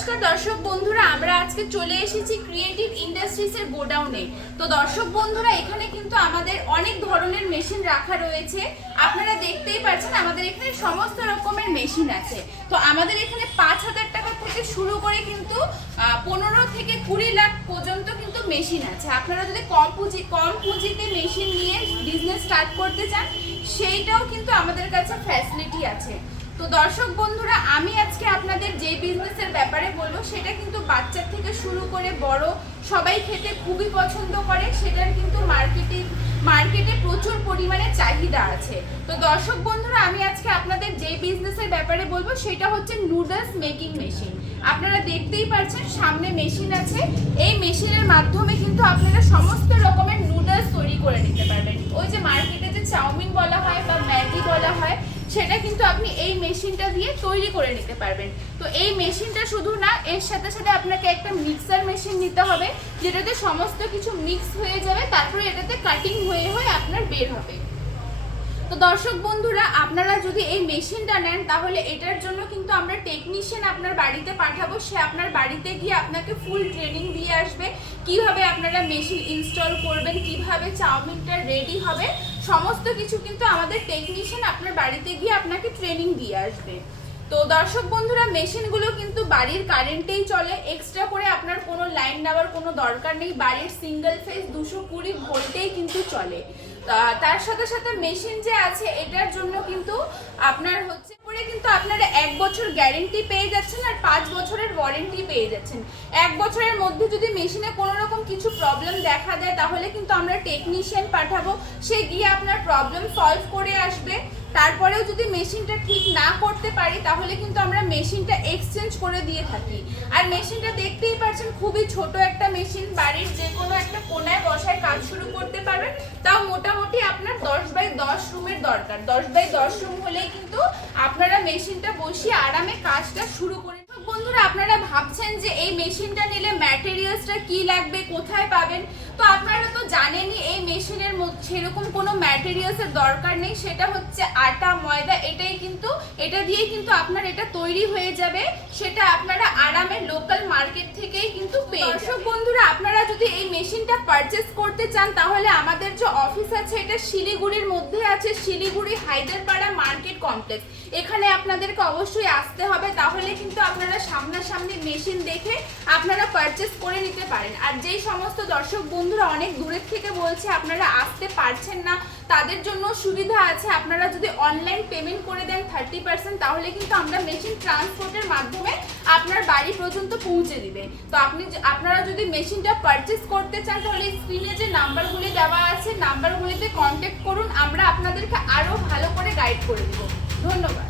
নমস্কার দর্শক বন্ধুরা, আমরা আজকে চলে এসেছি ক্রিয়েটিভ ইন্ডাস্ট্রিজ এর গোডাউনে। তো দর্শক বন্ধুরা, এখানে কিন্তু আমাদের অনেক ধরনের মেশিন রাখা রয়েছে। আপনারা দেখতেই পাচ্ছেন, আমাদের এখানে সমস্ত রকমের মেশিন আছে। তো আমাদের এখানে পাঁচ হাজার টাকা থেকে শুরু করে কিন্তু পনেরো থেকে কুড়ি লাখ পর্যন্ত কিন্তু মেশিন আছে। আপনারা যদি কম পুঁজি, কম পুঁজিতে মেশিন নিয়ে বিজনেস স্টার্ট করতে চান, সেইটাও কিন্তু আমাদের কাছে ফ্যাসিলিটি আছে। তো দর্শক বন্ধুরা, আমি আজকে আপনাদের যে বিজনেসের ব্যাপারে বলব, সেটা কিন্তু বাচ্চা থেকে শুরু করে বড় সবাই খেতে খুবই পছন্দ করে, সেটার কিন্তু মার্কেটে মার্কেটে প্রচুর পরিমাণে চাহিদা আছে। তো দর্শক বন্ধুরা, আমি আজকে আপনাদের যে বিজনেসের ব্যাপারে বলব, সেটা হচ্ছে নুডলস মেকিং মেশিন আপনারা দেখতেই পাচ্ছেন সামনে মেশিন আছে। এই মেশিনের মাধ্যমে কিন্তু আপনারা সমস্ত রকমের নুডলস তৈরি করে নিতে পারবেন। ওই যে মার্কেটে যে চাউমিন বলা হয় বা সেটা কিন্তু আপনি এই মেশিনটা দিয়ে তৈরি করে নিতে পারবেন। তো এই মেশিনটা শুধু না, এর সাথে সাথে আপনাকে একটা মিক্সার মেশিন নিতে হবে, যেটাতে সমস্ত কিছু মিক্স হয়ে যাবে, তারপরে এটাতে কাটিং হয়ে হয়ে আপনার বের হবে। তো দর্শক বন্ধুরা, আপনারা যদি এই মেশিনটা নেন, তাহলে এটার জন্য কিন্তু আমরা টেকনিশিয়ান আপনার বাড়িতে পাঠাবো। সে আপনার বাড়িতে গিয়ে আপনাকে ফুল ট্রেনিং দিয়ে আসবে। কীভাবে আপনারা মেশিন ইনস্টল করবেন, কীভাবে চাউমিনটা রেডি হবে, সমস্ত কিছু কিন্তু আমাদের টেকনিশিয়ান আপনার বাড়িতে গিয়ে আপনাকে ট্রেনিং দিয়ে আসবে। তো দর্শক বন্ধুরা, মেশিনগুলো কিন্তু বাড়ির কারেন্টেই চলে। এক্সট্রা করে আপনার কোনো লাইন নেওয়ার কোনো দরকার নেই। বাড়ির সিঙ্গেল ফেজ দুশো কুড়ি ভোল্টেই কিন্তু চলে। তার সাথে সাথে মেশিন যে আছে, এটার জন্য কিন্তু আপনার হচ্ছে পরে কিন্তু আপনারা এক বছর গ্যারেন্টি পেয়ে যাচ্ছেন আর পাঁচ বছরের ওয়ারেন্টি পেয়ে যাচ্ছেন। এক বছরের মধ্যে যদি মেশিনে কোনো রকম কিছু প্রবলেম দেখা দেয়, তাহলে কিন্তু আমরা টেকনিশিয়ান পাঠাবো। সে গিয়ে আপনার প্রবলেম সলভ করে আসবে। তারপরেও যদি মেশিনটা ঠিক না করতে পারি, তাহলে কিন্তু আমরা মেশিনটা এক্সচেঞ্জ করে দিয়ে থাকি। আর মেশিনটা দেখতেই পারছেন খুবই ছোট একটা মেশিন। বাড়ির যে কোনো একটা কোনায় বসায় কাজ শুরু করতে পারবেন। মোটামুটি আপনার দশ বাই দশ রুমের দরকার। দশ বাই দশ রুম হলেই কিন্তু আপনারা মেশিনটা বসিয়ে আরামে কাজটা শুরু করে বন্ধুরা আপনারা ভাবছেন যে এই মেশিনটা নিলে ম্যাটেরিয়ালসটা কি লাগবে কোথায় পাবেন? তো আপনারা তো জানেনই এই মেশিনের মধ্যে সেরকম কোনো ম্যাটেরিয়ালসের দরকার নেই। সেটা হচ্ছে আটা ময়দা এটাই কিন্তু এটা দিয়েই কিন্তু আপনার এটা তৈরি হয়ে যাবে। সেটা আপনারা আরামে লোকাল মার্কেট থেকেই কিন্তু পেয়ে দর্শক বন্ধুরা আপনারা যদি এই মেশিনটা পারচেস করতে চান তাহলে আমাদের যে আছে, এটা শিলিগুড়ির মধ্যে আছে, শিলিগুড়ি হায়দারপাড়া মার্কেট কমপ্লেক্স। এখানে আপনাদেরকে অবশ্যই আসতে হবে, তাহলে কিন্তু আপনারা সামনাসামনি মেশিন দেখে আপনারা পারচেস করে নিতে পারেন। আর যেই সমস্ত দর্শক বন্ধুরা অনেক দূরের থেকে বলছে, আপনারা আসতে পারছেন না তাদের জন্য সুবিধা আছে। আপনারা যদি অনলাইন পেমেন্ট করে দেন থার্টি পার্সেন্ট তাহলে কিন্তু আমরা মেশিন ট্রান্সপোর্টের মাধ্যমে আপনার বাড়ি পর্যন্ত পৌঁছে দিবে। তো আপনি আপনারা যদি মেশিনটা পারচেস করতে চান, তাহলে স্ক্রিনে যে নাম্বারগুলি দেওয়া আছে নাম্বারগুলিতে কন্ট্যাক্ট করুন, আমরা আপনাদেরকে আরও ভালো করে গাইড করে দেবো। ধন্যবাদ।